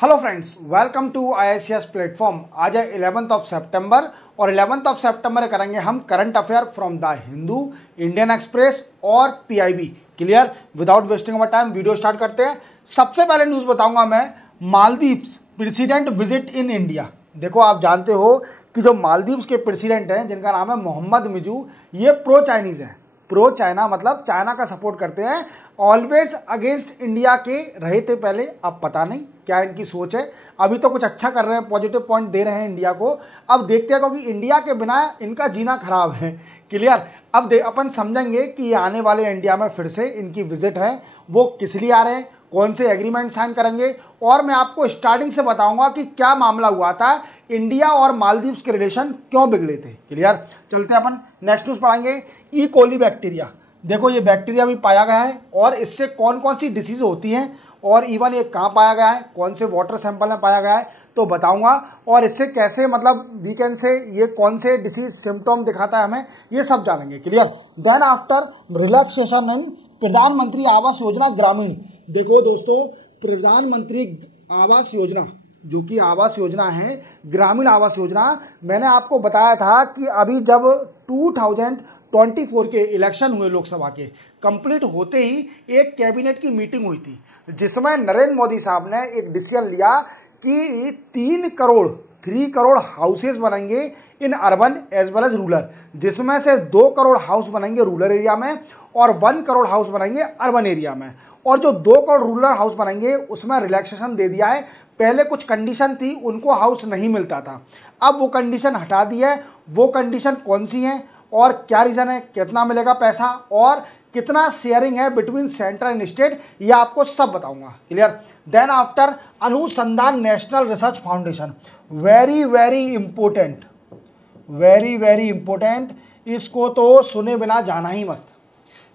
Hello friends, welcome to IICS platform. आज है 11 सितंबर और 11 सितंबर करेंगे हम current affair from the Hindu, Indian Express और PIB। Clear? Without wasting our time video start करते हैं। सबसे पहले न्यूज़ बताऊंगा मैं, Maldives president visit in India. देखो, आप जानते हो कि जो मालदीव्स के प्रेसिडेंट हैं जिनका नाम है मोहम्मद मिजू, ये प्रो चाइनीज़ हैं। प्रो चाइना मतलब चाइना का सपोर्ट करते हैं, ऑलवेज अगेंस्ट इंडिया के रहे थे पहले। अब पता नहीं क्या इनकी सोच है। अभी तो कुछ अच्छा कर रहे हैं, पॉजिटिव पॉइंट दे रहे हैं इंडिया को। अब देखते हैं, क्योंकि इंडिया के बिना इनका जीना खराब है। क्लियर? अब अपन समझेंगे कि ये आने वाले इंडिया में फिर से इनकी विजिट है, वो किस लिए आ रहे हैं, कौन से एग्रीमेंट साइन करेंगे, और मैं आपको स्टार्टिंग से बताऊंगा कि क्या मामला हुआ था, इंडिया और मालदीव्स के रिलेशन क्यों बिगड़े थे। क्लियर? चलते हैं अपन नेक्स्ट न्यूज़ पढ़ाएंगे। ई कोली बैक्टीरिया। देखो, ये बैक्टीरिया भी पाया गया है और इससे कौन कौन सी डिसीज होती हैं और इवन ये कहाँ पाया गया है, कौन से वाटर सैंपल में पाया गया है, तो बताऊंगा। और इससे कैसे, मतलब वीकेंड से ये कौन से डिसीज सिम्टोम दिखाता है हमें, ये सब जानेंगे। Clear? Then after relaxation in Pradhan Mantri Awas Yojana ग्रामीण। देखो दोस्तों, प्रधानमंत्री आवास योजना जो कि आवास योजना है, ग्रामीण आवास योजना, मैंने आपको बताया था कि अभी जब 2024 के इलेक्शन हुए लोकसभा के, कंप्लीट होते ही एक कैबिनेट की मीटिंग हुई थी जिसमें नरेंद्र मोदी साहब ने एक डिसीजन लिया कि 3 करोड़ हाउसेज बनेंगे in urban as well as rural, जिसमें से 2 करोड़ हाउस बनेंगे रूरल एरिया में और 1 करोड़ हाउस बनेंगे अर्बन एरिया में। और जो 2 करोड़ रूरल हाउस बनेंगे उसमें रिलैक्सेशन दे दिया है। पहले कुछ कंडीशन थी, उनको हाउस नहीं मिलता था, अब वो कंडीशन हटा दी है। वो कंडीशन कौन सी है और क्या रीजन है, कितना मिलेगा पैसा और कितना शेयरिंग है बिटवीन सेंट्रल एंड स्टेट, ये आपको सब बताऊंगा। क्लियर? देन आफ्टर अनुसंधान national research foundation, very very important, very very important. इसको तो सुने बिना जाना ही मत,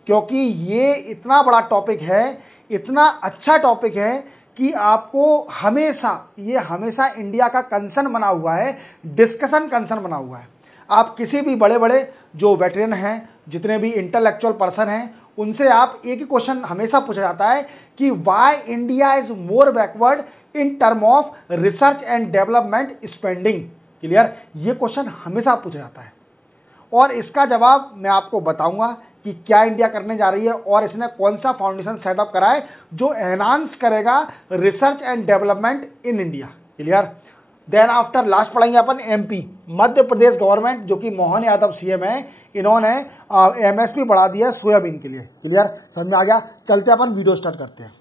क्योंकि ये इतना बड़ा टॉपिक है, इतना अच्छा टॉपिक है कि आपको हमेशा इंडिया का कंसर्न बना हुआ है, डिस्कशन कंसर्न बना हुआ है। आप किसी भी बड़े बड़े जो वेटरन हैं, जितने भी इंटेलेक्चुअल पर्सन हैं, उनसे आप एक ही क्वेश्चन हमेशा पूछा जाता है कि why India is more backward in term of research and development spending. Clear? ये क्वेश्चन हमेशा पूछा जाता है और इसका जवाब मैं आपको बताऊंगा कि क्या इंडिया करने जा रही है और इसने कौन सा फाउंडेशन सेटअप करा है जो एनहांस करेगा research and development in India. Clear? Then after last पढ़ेंगे अपन MP, मध्य प्रदेश गवर्नमेंट, जो कि मोहन यादव CM है, इन्होंने MSP बढ़ा दिया सोयाबीन के लिए। क्लियर? समझ में आ गया? चलते अपन वीडियो स्टार्ट करते हैं।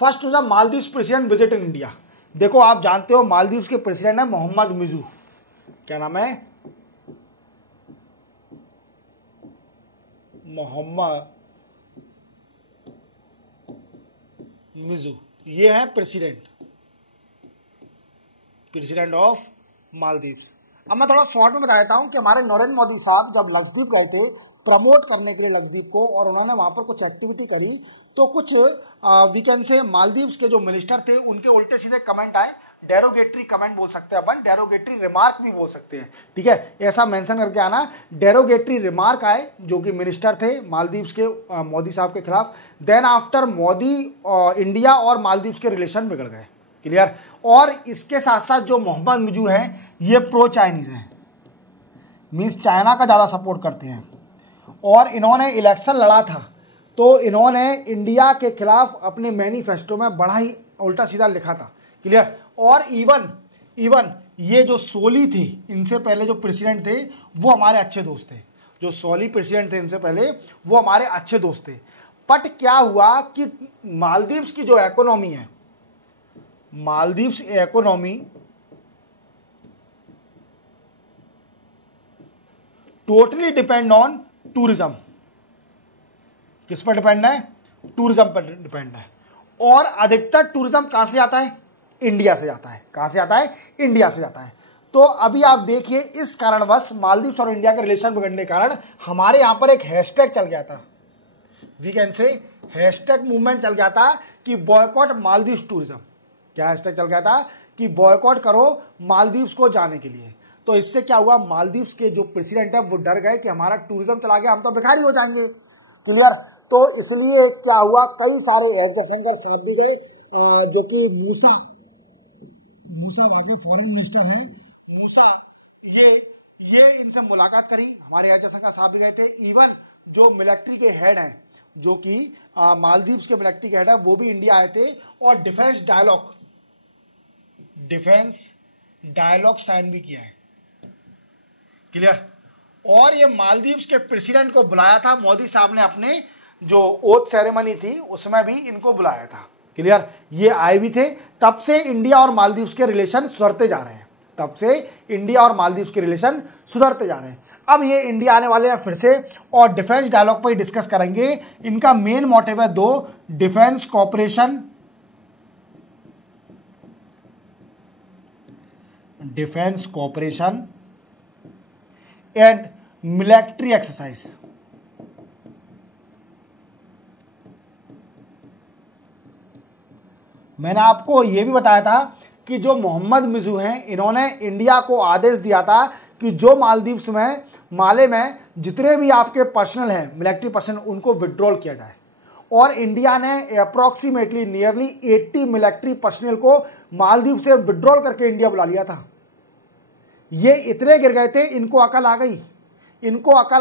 First to the Maldives president visit in India. देखो, आप जानते हो मालदीव्स के प्रेसिडेंट है मोहम्मद मिजू। क्या नाम है? मोहम्मद मिजू। ये है प्रेसिडेंट ऑफ मालदीव्स। अब मैं थोड़ा शॉर्ट में बता देता हूँ कि हमारे नरेंद्र मोदी साहब जब लक्षद्वीप गए थे प्रमोट करने के लिए लक्षद्वीप को, और उन्होंने वहाँ पर कुछ एक्टिविटी करी, तो कुछ वीकेंड से मालदीव्स के जो मिनिस्टर थे उनके उल्टे सीधे कमेंट आए। डेरोगेटरी कमेंट बोल सकते हैं अपन, डेरोगेटरी रिमार्क भी बोल सकते हैं। ठीक है, ऐसा मेंशन करके आना। डेरोगेटरी रिमार्क आए जो कि मिनिस्टर थे मालदीव्स के मोदी साहब के खिलाफ। देन आफ्टर मोदी इंडिया और मालदीव्स के रिलेशन बिगड़ गए। क्लियर? और इसके साथ साथ जो मोहम्मद मिजू हैं, ये प्रो चाइनीज हैं, मीन्स चाइना का ज़्यादा सपोर्ट करते हैं। और इन्होंने इलेक्शन लड़ा था तो इन्होंने इंडिया के खिलाफ अपने मैनिफेस्टो में बड़ा ही उल्टा सीधा लिखा था। क्लियर? और इवन ये जो सोली थे, इनसे पहले जो प्रेसिडेंट थे, वो हमारे अच्छे दोस्त थे। जो सोली प्रेसिडेंट थे इनसे पहले, वो हमारे अच्छे दोस्त थे। बट क्या हुआ कि मालदीव्स की जो इकोनॉमी है, Maldives economy totally depend on tourism. किस पर डिपेंड है? टूरिज्म पर डिपेंड है। और अधिकतर टूरिज्म कहां से आता है? इंडिया से जाता है। कहां से आता है? इंडिया से जाता है। तो अभी आप देखिए, इस कारणवश मालदीव्स और इंडिया के रिलेशन बिगड़ने के कारण हमारे यहां पर एक हैशटैग चल गया था, वीकेंड से हैशटैग मूवमेंट चल गया था कि बॉयकॉट मालदीव्स टूरिज्म। क्या हैशटैग चल गया था? कि बॉयकॉट करो मालदीव्स को जाने के लिए। तो इससे क्या हुआ, मालदीव्स के जो प्रेसिडेंट है वो डर गए कि हमारा टूरिज्म चला गया, हम तो भिखारी हो जाएंगे। क्लियर? तो इसलिए क्या हुआ, कई सारे एस जयशंकर साहब भी गए, जो कि मूसा वाकई फॉरेन मिनिस्टर हैं, मूसा, ये इनसे मुलाकात करी। हमारे जयशंकर साहब भी गए थे। इवन जो मिलिट्री के हेड हैं, जो कि मालदीव्स के मिलिट्री के हेड हैं, वो भी इंडिया आए थे और डिफेंस डायलॉग साइन भी किया है। क्लियर। और ये मालदीव्स के प्रेसिडेंट को बुलाया था मोदी साहब ने, अपने जो ओथ सेरेमनी थी उसमें भी इनको बुलाया था। क्लियर। ये आए भी थे। तब से इंडिया और मालदीव्स के रिलेशन सुधरते जा रहे हैं। अब ये इंडिया आने वाले हैं फिर से, और डिफेंस डायलॉग पर ही डिस्कस करेंगे। इनका मेन मोटिव है दो, defence cooperation and military exercise. मैंने आपको यह भी बताया था कि जो मोहम्मद मिज़ू हैं, इन्होंने इंडिया को आदेश दिया था कि जो मालदीव्स में, माले में जितने भी आपके पर्सनल हैं, मिलिट्री पर्सनल, उनको विड्रॉल किया जाए। और इंडिया ने अप्रोक्सीमेटली नियरली 80 मिलिट्री पर्सनल को मालदीव से विड्रॉल करके इंडिया बुला लिया था। ये इतने गिर गए थे, इनको अकल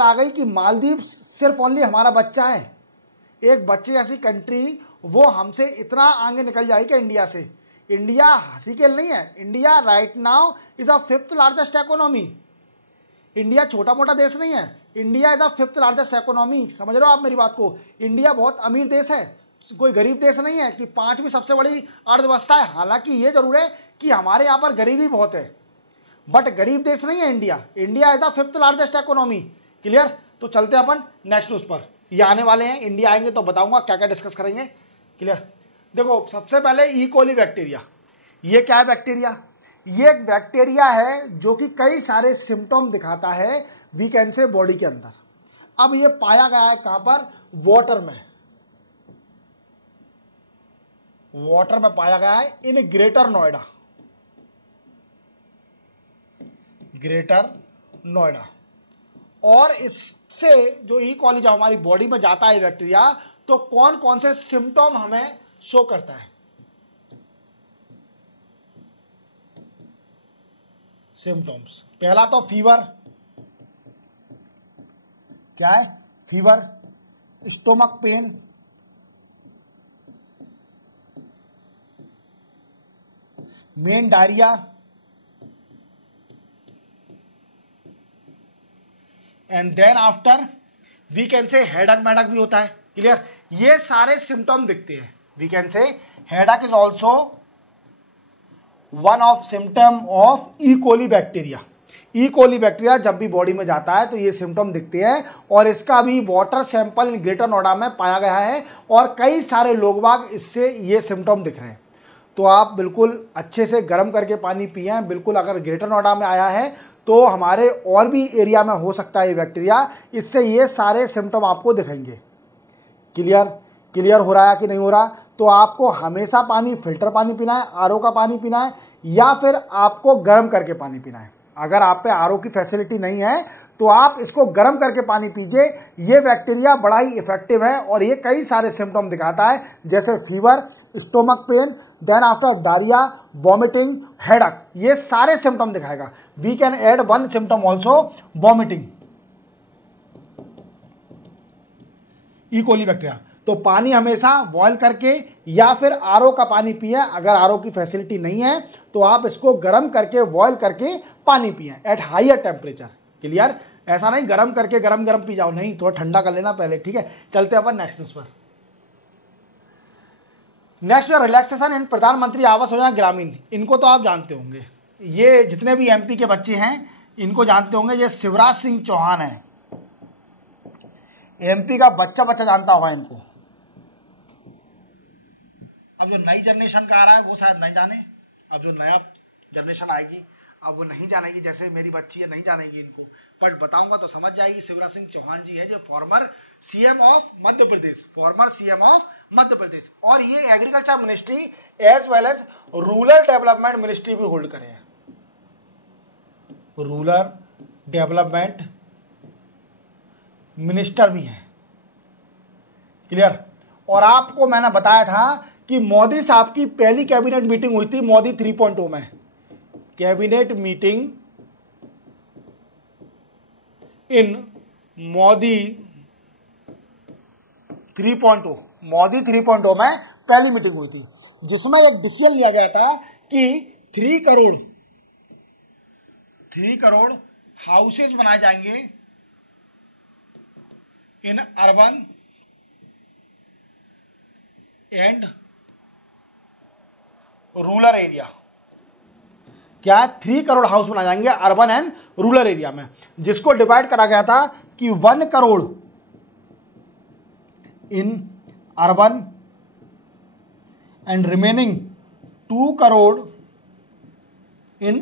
आ गई कि मालदीव सिर्फ ओनली हमारा बच्चा है, एक बच्चे जैसी कंट्री, वो हमसे इतना आगे निकल जाएगी इंडिया से। इंडिया हंसी खेल नहीं है। India right now is a 5th largest economy. India छोटा मोटा देश नहीं है। India is a 5th largest economy. समझ रहे हो आप मेरी बात को? इंडिया बहुत अमीर देश है, कोई गरीब देश नहीं है कि 5वीं सबसे बड़ी अर्थव्यवस्था है। हालांकि ये जरूर है कि हमारे यहाँ पर गरीबी बहुत है, बट गरीब देश नहीं है India. India is the 5th largest economy. Clear. तो चलते हैं अपन नेक्स्ट न्यूज पर। ये आने वाले हैं, इंडिया आएंगे तो बताऊंगा क्या क्या डिस्कस करेंगे। क्लियर। देखो, सबसे पहले ई कोली बैक्टीरिया। ये क्या है बैक्टीरिया? ये एक बैक्टीरिया है जो कि कई सारे सिम्टम दिखाता है वीकेंड से बॉडी के अंदर। अब ये पाया गया है कहां पर? वाटर में पाया गया है इन ग्रेटर नोएडा। और इससे जो ई कॉली जब हमारी बॉडी में जाता है बैक्टीरिया, तो कौन कौन से सिम्टम हमें शो करता है? सिम्टम्स, पहला तो फीवर। क्या है? Fever, stomach pain, main diarrhoea, and then after we can say headache भी होता है। क्लियर। ये सारे सिम्टम दिखते हैं। We can say headache is also one of symptom of E coli bacteria. E coli bacteria जब भी बॉडी में जाता है तो ये सिम्टम दिखते हैं, और इसका भी water sample in greater Noida में पाया गया है, और कई सारे लोग बाग इससे ये सिम्टम दिख रहे हैं। तो आप बिल्कुल अच्छे से गर्म करके पानी पिएं। बिल्कुल, अगर ग्रेटर नोएडा में आया है तो हमारे और भी एरिया में हो सकता है ये बैक्टीरिया, इससे ये सारे सिम्टम आपको दिखेंगे। क्लियर हो रहा है कि नहीं हो रहा? तो आपको हमेशा फिल्टर पानी पीना है, आरओ का पानी पीना है, या फिर आपको गर्म करके पानी पीना है। अगर आप पे आरओ की फैसिलिटी नहीं है तो आप इसको गर्म करके पानी पीजिए। ये बैक्टीरिया बड़ा ही इफेक्टिव है, और ये कई सारे सिम्टम दिखाता है, जैसे fever, stomach pain, then after diarrhoea, vomiting, headache. ये सारे सिम्टम दिखाएगा। We can add one symptom also, vomiting, E coli bacteria. तो पानी हमेशा बॉयल करके या फिर आरओ का पानी पिए। अगर आरओ की फैसिलिटी नहीं है तो आप इसको गर्म करके, बॉयल करके पानी पिए एट हायर टेम्परेचर। क्लियर। ऐसा नहीं गरम करके गरम पी जाओ, नहीं, थोड़ा ठंडा कर लेना पहले। ठीक है। चलते हैं अपन नेक्स्ट न्यूज पर। नेक्स्ट रिलैक्सेशन एंड प्रधानमंत्री आवास योजना ग्रामीण। इनको तो आप जानते होंगे, ये जितने भी एमपी के बच्चे हैं इनको जानते होंगे। ये शिवराज सिंह चौहान है, एमपी का बच्चा जानता होगा इनको। अब जो नई जनरेशन का आ रहा है वो शायद नहीं जाने। अब जो नया जनरेशन आएगी अब वो नहीं जानेगी, जैसे मेरी बच्ची है नहीं जानेगी इनको, बट बताऊंगा तो समझ जाएगी। शिवराज सिंह चौहान जी है जो former CM of Madhya Pradesh, और ये agriculture ministry as well as rural development ministry भी होल्ड करे हैं। रूरल डेवलपमेंट मिनिस्टर भी हैं। क्लियर। और आपको मैंने बताया था कि मोदी साहब की पहली कैबिनेट मीटिंग हुई थी मोदी 3.0 में। Cabinet meeting in Modi 3.0, Modi 3.0 में पहली मीटिंग हुई थी, जिसमें एक डिसीजन लिया गया था कि 3 करोड़ हाउसेज बनाए जाएंगे in urban and rural area. क्या 3 करोड़ हाउस बनाए जाएंगे अर्बन एंड रूरल एरिया में, जिसको डिवाइड करा गया था कि 1 crore in urban and remaining 2 crore in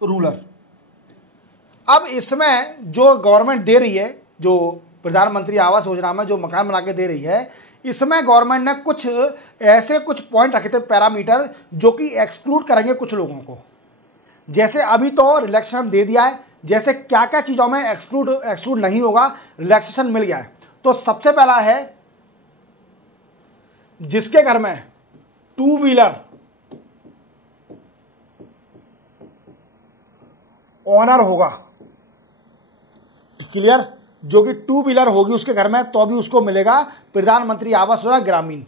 rural. अब इसमें जो गवर्नमेंट दे रही है, जो प्रधानमंत्री आवास योजना में जो मकान बना के दे रही है, इसमें गवर्नमेंट ने कुछ पॉइंट रखे थे, पैरामीटर, जो कि एक्सक्लूड करेंगे कुछ लोगों को। जैसे अभी तो रिलैक्सेशन दे दिया है, जैसे क्या क्या चीजों में एक्सक्लूड नहीं होगा, रिलैक्सेशन मिल गया है। तो सबसे पहला है जिसके घर में 2 व्हीलर ओनर होगा, क्लियर, जो कि 2 व्हीलर होगी उसके घर में, तो भी उसको मिलेगा प्रधानमंत्री आवास योजना ग्रामीण।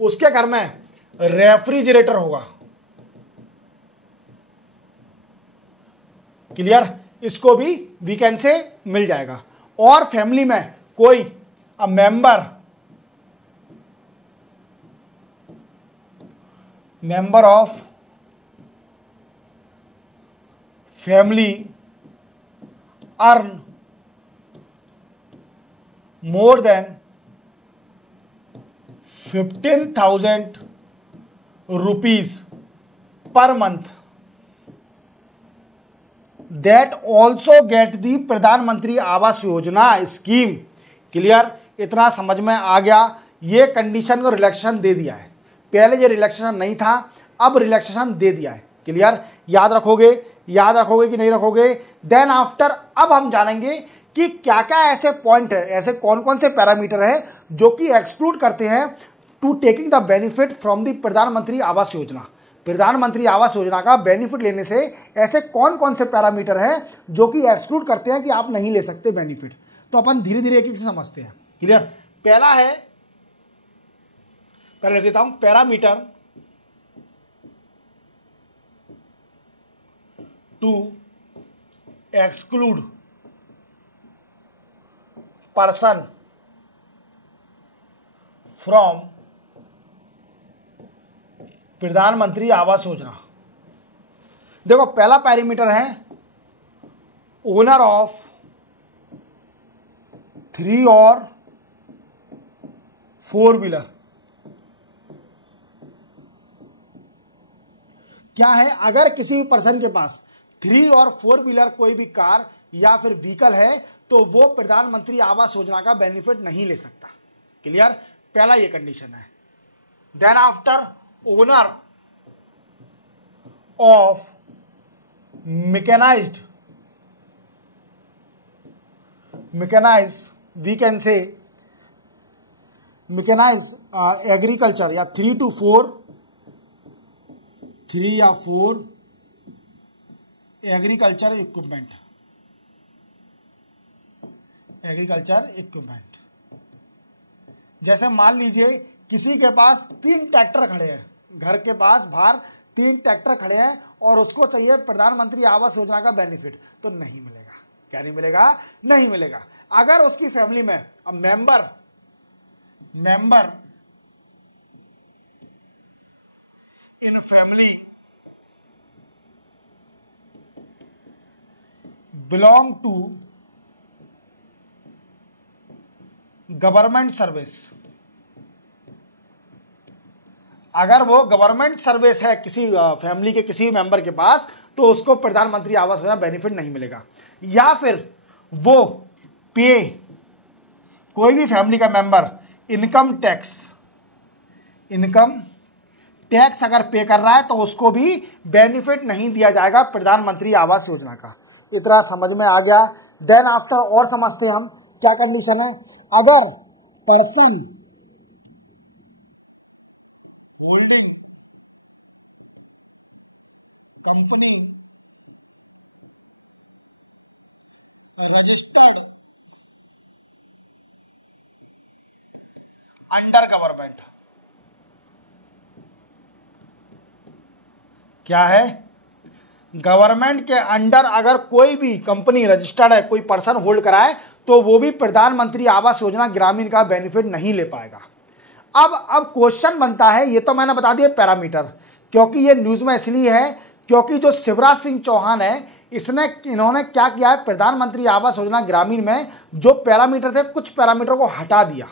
उसके घर में रेफ्रिजरेटर होगा, क्लियर, इसको भी वीकेंड से मिल जाएगा। और फैमिली में कोई member of family earn more than 15,000 rupees per month that also get the प्रधानमंत्री आवास योजना स्कीम। क्लियर, इतना समझ में आ गया। ये कंडीशन को रिलैक्सेशन दे दिया है, पहले ये रिलैक्सेशन नहीं था, अब रिलैक्सेशन दे दिया है। क्लियर, याद रखोगे कि नहीं रखोगे? देन आफ्टर अब हम जानेंगे कि क्या क्या ऐसे पॉइंट है, ऐसे कौन कौन से पैरामीटर है जो कि एक्सक्लूड करते हैं to taking the benefit from the Pradhan Mantri Awas योजना। प्रधानमंत्री आवास योजना का बेनिफिट लेने से ऐसे कौन कौन से पैरामीटर हैं जो कि एक्सक्लूड करते हैं कि आप नहीं ले सकते बेनिफिट। तो अपन धीरे धीरे एक एक से समझते हैं। क्लियर, पहला है, पहले लिख देता हूं, parameter to exclude person from Pradhan Mantri Awas योजना। देखो, पहला पैरामीटर है ओनर ऑफ 3 और 4 व्हीलर। क्या है, अगर किसी भी पर्सन के पास 3 और 4 व्हीलर कोई भी कार या फिर व्हीकल है तो वो प्रधानमंत्री आवास योजना का बेनिफिट नहीं ले सकता। क्लियर, पहला ये कंडीशन है। Then after owner of mechanised we can say mechanise agriculture या 3 या 4 एग्रीकल्चर इक्विपमेंट। जैसे मान लीजिए किसी के पास 3 ट्रैक्टर खड़े हैं, घर के पास बाहर 3 ट्रैक्टर खड़े हैं और उसको चाहिए प्रधानमंत्री आवास योजना का बेनिफिट, तो नहीं मिलेगा। क्या नहीं मिलेगा? नहीं मिलेगा। अगर उसकी फैमिली में member in family belong to government service, अगर वो गवर्नमेंट सर्विस है किसी फैमिली के किसी मेंबर के पास, तो उसको प्रधानमंत्री आवास योजना बेनिफिट नहीं मिलेगा। या फिर वो कोई भी फैमिली का मेंबर इनकम टैक्स अगर पे कर रहा है तो उसको भी बेनिफिट नहीं दिया जाएगा प्रधानमंत्री आवास योजना का। इतना समझ में आ गया। देन आफ्टर और समझते हैं हम क्या कंडीशन है। अगर person holding company registered under government. क्या है? गवर्नमेंट के अंडर अगर कोई भी कंपनी रजिस्टर्ड है, कोई पर्सन होल्ड कराए, तो वो भी प्रधानमंत्री आवास योजना ग्रामीण का बेनिफिट नहीं ले पाएगा। अब क्वेश्चन बनता है, ये तो मैंने बता दिया पैरामीटर, क्योंकि ये न्यूज में इसलिए है क्योंकि जो शिवराज सिंह चौहान है इन्होंने क्या किया है, प्रधानमंत्री आवास योजना ग्रामीण में जो पैरामीटर थे कुछ पैरामीटर को हटा दिया,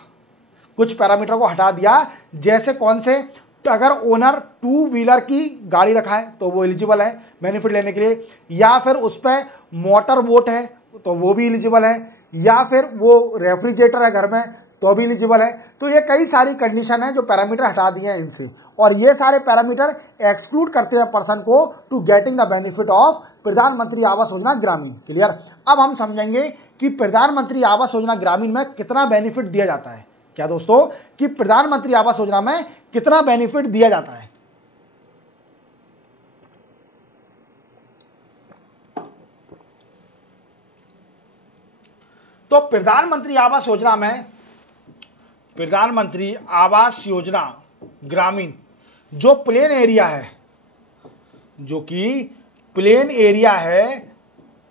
कुछ पैरामीटर को हटा दिया। जैसे कौन से? तो अगर ओनर टू व्हीलर की गाड़ी रखा है तो वो एलिजिबल है बेनिफिट लेने के लिए, या फिर उस पर मोटर बोट है तो वो भी एलिजिबल है, या फिर वो रेफ्रिजरेटर है घर में तो भी एलिजिबल है। तो ये कई सारी कंडीशन है जो पैरामीटर हटा दिए हैं इनसे, और ये सारे पैरामीटर एक्सक्लूड करते हैं पर्सन को to getting the benefit of Pradhan Mantri Awas Yojana Gramin. Clear? अब हम समझेंगे कि प्रधानमंत्री आवास योजना ग्रामीण में कितना बेनिफिट दिया जाता है। क्या दोस्तों? कि प्रधानमंत्री आवास योजना में कितना बेनिफिट दिया जाता है। तो प्रधानमंत्री आवास योजना में, प्रधानमंत्री आवास योजना ग्रामीण जो प्लेन एरिया है, जो कि प्लेन एरिया है,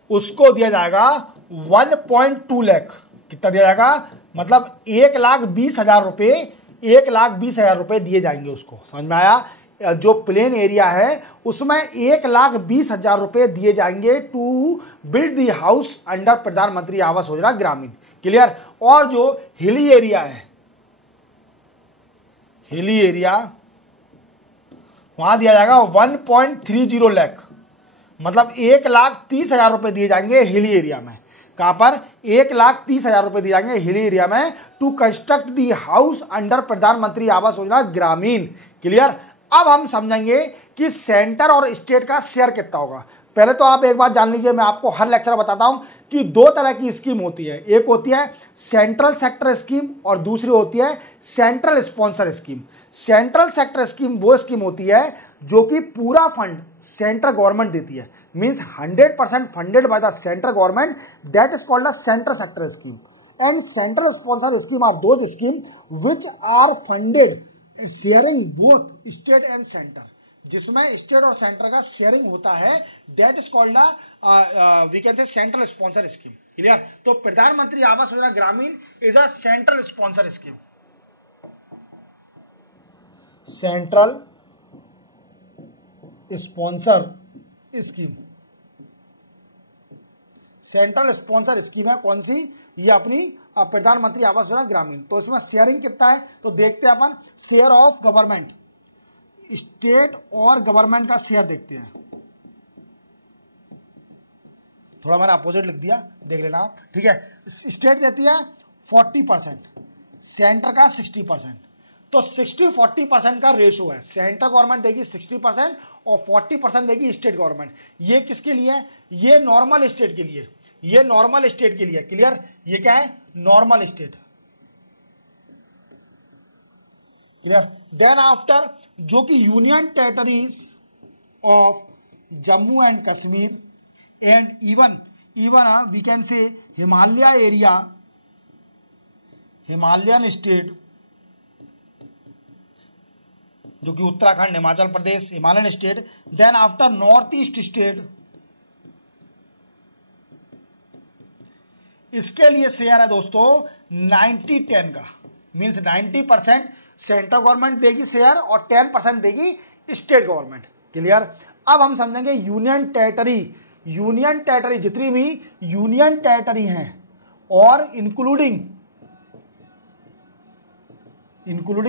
उसको दिया जाएगा 1.2 लाख। कितना दिया जाएगा? मतलब 1,20,000 रुपये, 1,20,000 रुपये दिए जाएंगे उसको। समझ में आया? जो प्लेन एरिया है उसमें 1,20,000 रुपये दिए जाएंगे to build the house under Pradhan Mantri Awas Yojana Gramin. Clear? और जो हिली एरिया है, हिली एरिया, वहां दिया जाएगा 1.30 लाख, मतलब 1,30,000 रुपये दिए जाएंगे हिली एरिया में। कहां पर? 1,30,000 रुपये दिए जाएंगे हिली एरिया में to construct the house under Pradhan Mantri Awas Yojana Gramin. Clear? अब हम समझेंगे कि सेंटर और स्टेट का शेयर कितना होगा। पहले तो आप एक बात जान लीजिए, मैं आपको हर लेक्चर बताता हूं कि दो तरह की स्कीम होती है। एक होती है सेंट्रल सेक्टर स्कीम और दूसरी होती है central sponsor scheme. Central sector scheme वो स्कीम होती है जो कि पूरा फंड सेंट्रल गवर्नमेंट देती है, means 100% funded by the central government, that is called the central sector scheme. And central sponsor scheme are those scheme which are funded sharing both state and center, जिसमें state और center का sharing होता है, that is called we can say central sponsor scheme. Clear? तो Pradhan Mantri Awas Yojana Gramin is a central sponsor scheme. Central sponsor scheme, central sponsor scheme है कौन सी? ये अपनी प्रधानमंत्री आवास योजना ग्रामीण। तो इसमें शेयरिंग कितना है तो देखते हैं अपन। शेयर ऑफ गवर्नमेंट, स्टेट और गवर्नमेंट का शेयर देखते हैं। थोड़ा मैंने अपोजिट लिख दिया, देख लेना आप। ठीक है? स्टेट देती है 40%, सेंटर का 60%। तो 60-40% का रेशो है। सेंट्रल गवर्नमेंट देगी 60% और 40% देगी स्टेट गवर्नमेंट। ये किसके लिए है? ये नॉर्मल स्टेट के लिए, ये नॉर्मल स्टेट के लिए। क्लियर? ये क्या है? Normal state. Clear? Then after जो कि union territories of Jammu and Kashmir and even we can say Himalaya area, Himalayan state, जो कि Uttarakhand, Himachal Pradesh, Himalayan state. Then after north east state, इसके लिए शेयर है दोस्तों 90-10 का, मींस 90% सेंट्रल गवर्नमेंट देगी शेयर और 10% देगी स्टेट गवर्नमेंट। क्लियर? अब हम समझेंगे यूनियन टेरिटरी। यूनियन टेरिटरी, जितनी भी यूनियन टेरिटरी हैं और इंक्लूडिंग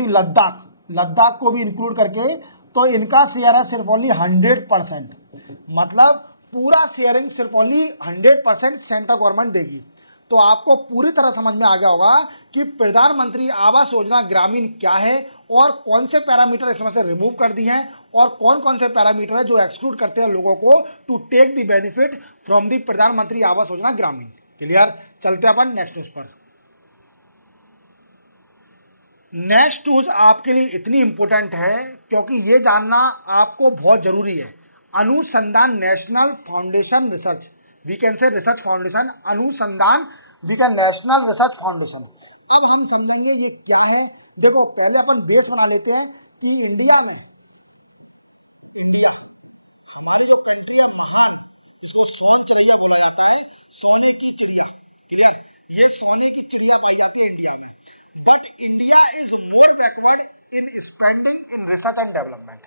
लद्दाख, लद्दाख को भी इंक्लूड करके, तो इनका शेयर है सिर्फ ओनली 100%। मतलब पूरा शेयरिंग सिर्फ ओनली 100% सेंट्रल गवर्नमेंट देगी। तो आपको पूरी तरह समझ में आ गया होगा कि प्रधानमंत्री आवास योजना ग्रामीण क्या है और कौन से पैरामीटर इसमें से रिमूव कर दिए हैं और कौन कौन से पैरामीटर है जो एक्सक्लूड करते हैं लोगों को to take the benefit from the Pradhan Mantri Awas Yojana Gramin. Clear? चलते अपन नेक्स्ट न्यूज पर। नेक्स्ट न्यूज आपके लिए इतनी इंपॉर्टेंट है क्योंकि ये जानना आपको बहुत जरूरी है। Anusandhan national foundation research, we can say research foundation, Anusandhan we can national research foundation. अब हम समझेंगे ये क्या है। देखो पहले अपन बेस बना लेते हैं कि इंडिया हमारी जो कंट्री है महान, इसको सोन चिड़िया बोला जाता है, सोने की चिड़िया, क्लियर, ये सोने की चिड़िया पाई जाती है इंडिया में। But India is more backward in spending in research and development.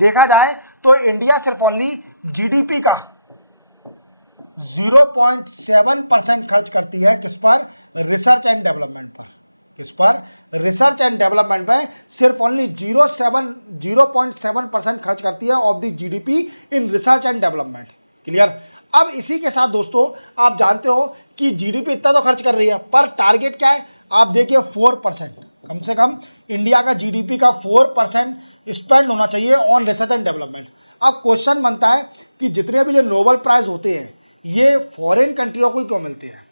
देखा जाए तो इंडिया सिर्फ ओनली जीडीपी का 0.7% खर्च करती है किस पर, रिसर्च एंड डेवलपमेंट पर। किस पर, रिसर्च एंड डेवलपमेंट पर सिर्फ ओनली 0.7% खर्च करती है of the GDP in research and development, clear. अब इसी के साथ दोस्तों आप जानते हो कि जीडीपी इतना तो खर्च कर रही है, पर टारगेट क्या है, आप देखिए 4%, कम से कम इंडिया का जीडीपी का 4% स्पेंड होना चाहिए ऑन रिसर्च एंड डेवलपमेंट। अब क्वेश्चन बनता है कि जितने भी ये नोबेल प्राइज होते हैं ये फॉरेन कंट्रियों को क्यों मिलते हैं,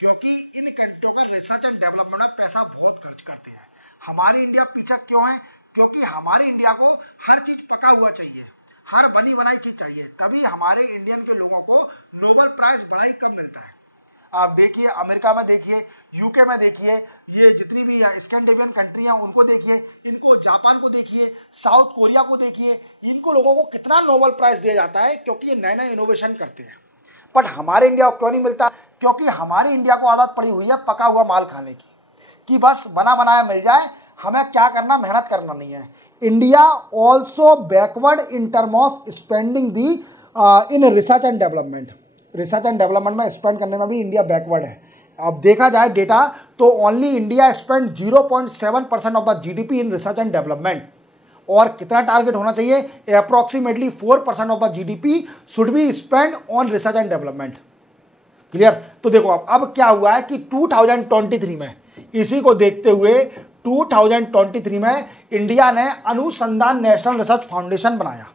क्योंकि इन कंट्रियों का रिसर्च एंड डेवलपमेंट में पैसा बहुत खर्च करते हैं। हमारी इंडिया पीछे क्यों है, क्योंकि हमारी इंडिया को हर चीज पका हुआ चाहिए, हर बनी बनाई चीज चाहिए, तभी हमारे इंडियन के लोगों को नोबेल प्राइज बड़ा ही कम मिलता है। आप देखिए अमेरिका में देखिए, यूके में देखिए, ये जितनी भी स्कैंडिनेवियन कंट्री हैं उनको देखिए, इनको जापान को देखिए, साउथ कोरिया को देखिए, इनको लोगों को कितना नोबेल प्राइज दिया जाता है क्योंकि ये नए नए इनोवेशन करते हैं। बट हमारे इंडिया को क्यों नहीं मिलता, क्योंकि हमारी इंडिया को आदत पड़ी हुई है पका हुआ माल खाने की, कि बस बना बनाया मिल जाए, हमें क्या करना, मेहनत करना नहीं है। India also backward in term of spending the in research and development. Research and development में स्पेंड करने में भी इंडिया बैकवर्ड है। अब देखा जाए डेटा तो only India spend 0.7% of the GDP in research and development. और कितना टारगेट होना चाहिए, approximately 4% of the GDP should be spend on research and development, clear. तो देखो अब क्या हुआ है कि 2023 में, इसी को देखते हुए 2023 में इंडिया ने अनुसंधान नेशनल रिसर्च फाउंडेशन बनाया।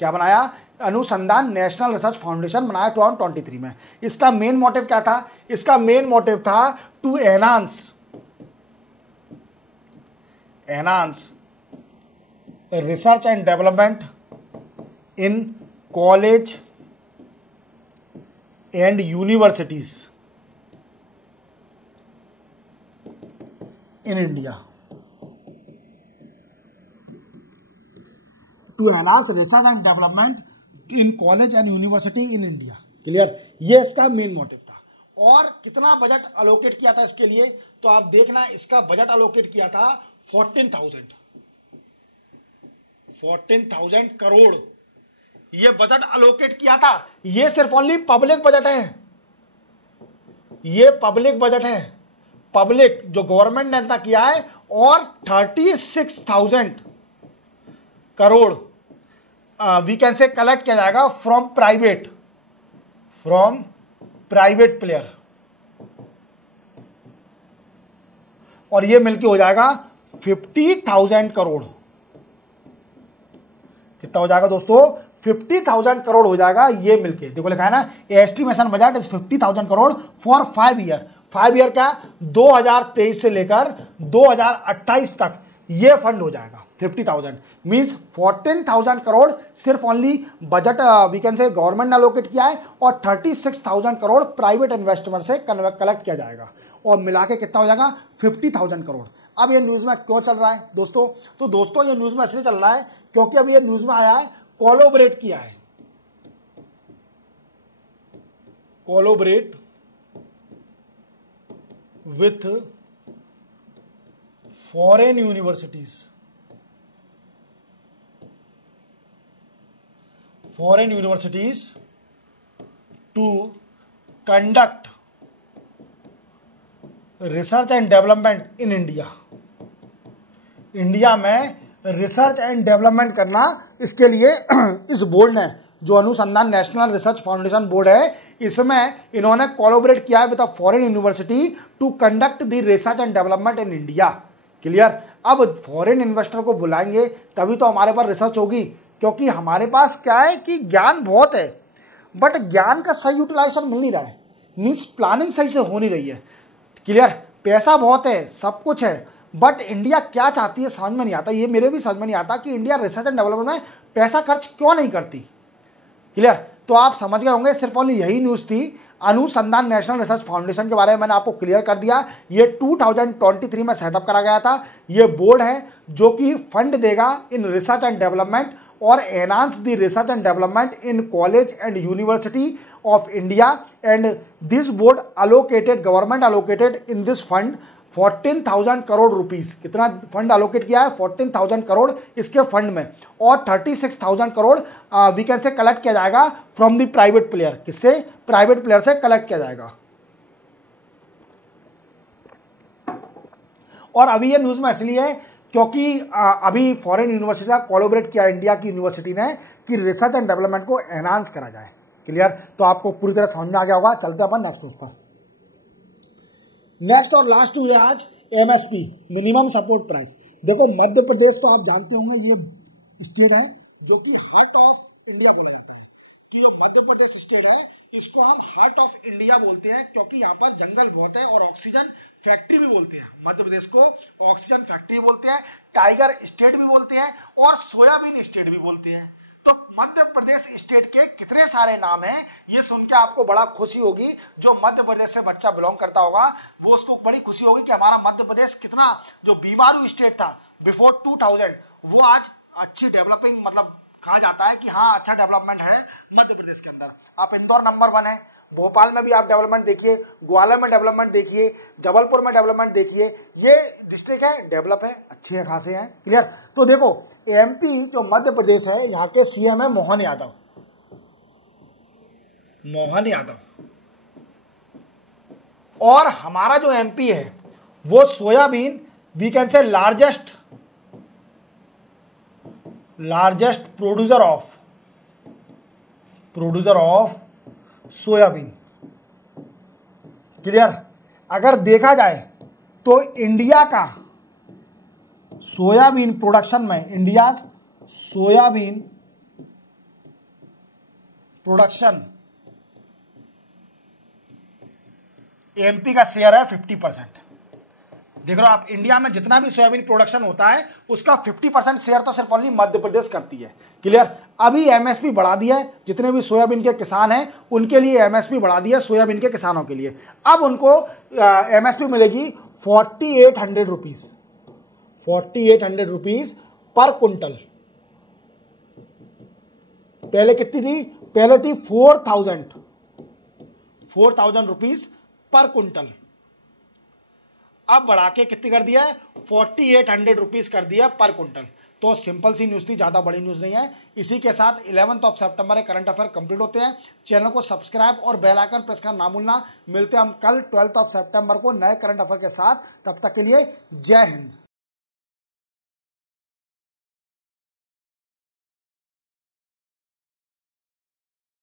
क्या बनाया, अनुसंधान नेशनल रिसर्च फाउंडेशन बनाया 2023 में। इसका मेन मोटिव क्या था, इसका मेन मोटिव था to enhance research and development in college and universities in India, to enhance research and development in college and university in India, clear. ये इसका मेन मोटिव था। और कितना बजट अलोकेट किया था इसके लिए, तो आप देखना इसका बजट अलोकेट किया था 14,000 करोड़, ये बजट अलोकेट किया था। ये सिर्फ ओनली पब्लिक बजट है, ये पब्लिक बजट है, पब्लिक जो गवर्नमेंट ने इतना किया है। और 36,000 crore we can say collect किया जाएगा फ्रॉम प्राइवेट प्लेयर, और ये मिलके हो जाएगा 50,000 करोड़। कितना हो जाएगा दोस्तों, 50,000 करोड़ हो जाएगा ये मिलके। देखो लिखा है ना, estimation budget is 50,000 crore for 5 year. 5 year क्या, 2023 से लेकर 2028 तक ये फंड हो जाएगा। 50,000 मीन्स 14,000 करोड़ सिर्फ only budget we can say government ने अलोकेट किया है, और 36,000 करोड़ प्राइवेट इन्वेस्टमेंट से कलेक्ट किया जाएगा, और मिला के कितना हो जाएगा 50,000 करोड़। अब ये न्यूज में क्यों चल रहा है दोस्तों, तो दोस्तों ये न्यूज में इसलिए चल रहा है क्योंकि अब ये न्यूज में आया है कोलैबोरेट किया है, collaborate with foreign universities to conduct research and development in India. India में रिसर्च एंड डेवलपमेंट करना, इसके लिए इस बोर्ड ने, जो अनुसंधान नेशनल रिसर्च फाउंडेशन बोर्ड है, इसमें इन्होंने कोलैबोरेट किया है with a foreign university to conduct the research and development in India, clear. अब फॉरेन इन्वेस्टर को बुलाएंगे तभी तो हमारे पास रिसर्च होगी, क्योंकि हमारे पास क्या है कि ज्ञान बहुत है बट ज्ञान का सही यूटिलाइजेशन मिल नहीं रहा है, मीन्स प्लानिंग सही से हो नहीं रही है, क्लियर। पैसा बहुत है, सब कुछ है, बट इंडिया क्या चाहती है समझ में नहीं आता, ये मेरे भी समझ में नहीं आता कि इंडिया रिसर्च एंड डेवलपमेंट में पैसा खर्च क्यों नहीं करती। क्लियर? तो आप समझ गए होंगे, सिर्फ ओनली यही न्यूज़ थी। अनुसंधान नेशनल रिसर्च फाउंडेशन के बारे में मैंने आपको क्लियर कर दिया। ये 2023 में सेटअप करा गया था। ये बोर्ड है जो कि फंड देगा इन रिसर्च एंड डेवलपमेंट और enhance the research and development in college and university of India. And this board allocated, government allocated in this fund 14,000 crore rupees. कितना फंड अलोकेट किया है? 14,000 करोड़ इसके फंड में, और 36,000 crore we can say collect किया जाएगा from the private player. किससे? Private player से कलेक्ट किया जाएगा। और अभी ये न्यूज़ में इसलिए है क्योंकि अभी फॉरेन यूनिवर्सिटी का कोलैबोरेट किया इंडिया की यूनिवर्सिटी ने कि रिसर्च एंड डेवलपमेंट को एनहांस करा जाए। क्लियर? तो आपको पूरी तरह समझ में आ गया होगा। चलते अपन नेक्स्ट न्यूज़ पर। नेक्स्ट और लास्ट न्यूज़ है आज एमएसपी, मिनिमम सपोर्ट प्राइस। देखो मध्य प्रदेश तो आप जानते होंगे ये स्टेट है जो कि हार्ट ऑफ इंडिया बोला जाता है। कि जो मध्य प्रदेश स्टेट है इसको हम हार्ट ऑफ इंडिया बोलते हैं क्योंकि यहाँ पर जंगल बहुत है और ऑक्सीजन फैक्ट्री भी बोलते हैं। मध्य प्रदेश को ऑक्सीजन फैक्ट्री बोलते हैं, टाइगर स्टेट भी बोलते हैं और सोयाबीन स्टेट भी बोलते हैं। तो मध्य प्रदेश स्टेट के कितने सारे नाम हैं ये सुन के आपको बड़ा खुशी होगी। जो मध्य प्रदेश से बच्चा बिलोंग करता होगा वो उसको बड़ी खुशी होगी कि हमारा मध्य प्रदेश कितना जो बीमारू स्टेट था बिफोर 2000 वो आज अच्छी डेवलपिंग, मतलब कहा जाता है कि हाँ अच्छा डेवलपमेंट है मध्य प्रदेश के अंदर। आप इंदौर नंबर 1 है, भोपाल में भी आप डेवलपमेंट देखिए, ग्वालियर में डेवलपमेंट देखिए, जबलपुर में डेवलपमेंट देखिए। ये डिस्ट्रिक्ट है डेवलप है, अच्छे है, खासे हैं। क्लियर? तो देखो एमपी जो मध्य प्रदेश है यहाँ के सीएम है मोहन यादव। मोहन यादव। और हमारा जो एमपी है वो soybean we can say largest producer of soybean. Clear? अगर देखा जाए तो इंडिया का सोयाबीन प्रोडक्शन में, इंडिया सोयाबीन प्रोडक्शन एमपी का शेयर है 50%। देख रहे हो आप, इंडिया में जितना भी सोयाबीन प्रोडक्शन होता है उसका 50% शेयर तो सिर्फ ओनली मध्य प्रदेश करती है। क्लियर? अभी एमएसपी बढ़ा दिया है, जितने भी सोयाबीन के किसान हैं उनके लिए एमएसपी बढ़ा दिया है, सोयाबीन के किसानों के लिए। अब उनको एमएसपी मिलेगी 4800 रुपीज, 4800 रुपीज पर कुंटल। पहले कितनी थी? पहले थी 4,000 रुपीज पर कुंटल। अब बढ़ा के कितनी कर दिया है? 4800 रुपीज कर दिया पर कुंटल। तो सिंपल सी न्यूज़ थी, ज़्यादा बड़ी न्यूज़ नहीं है। इसी के साथ 11 सितंबर के करंट अफेयर कंप्लीट होते हैं। चैनल को सब्सक्राइब और बेल आइकन प्रेस करना ना भूलना। मिलते हैं हम कल 12 सितंबर को नए करंट अफेयर के साथ। तब तक के लिए जय हिंद।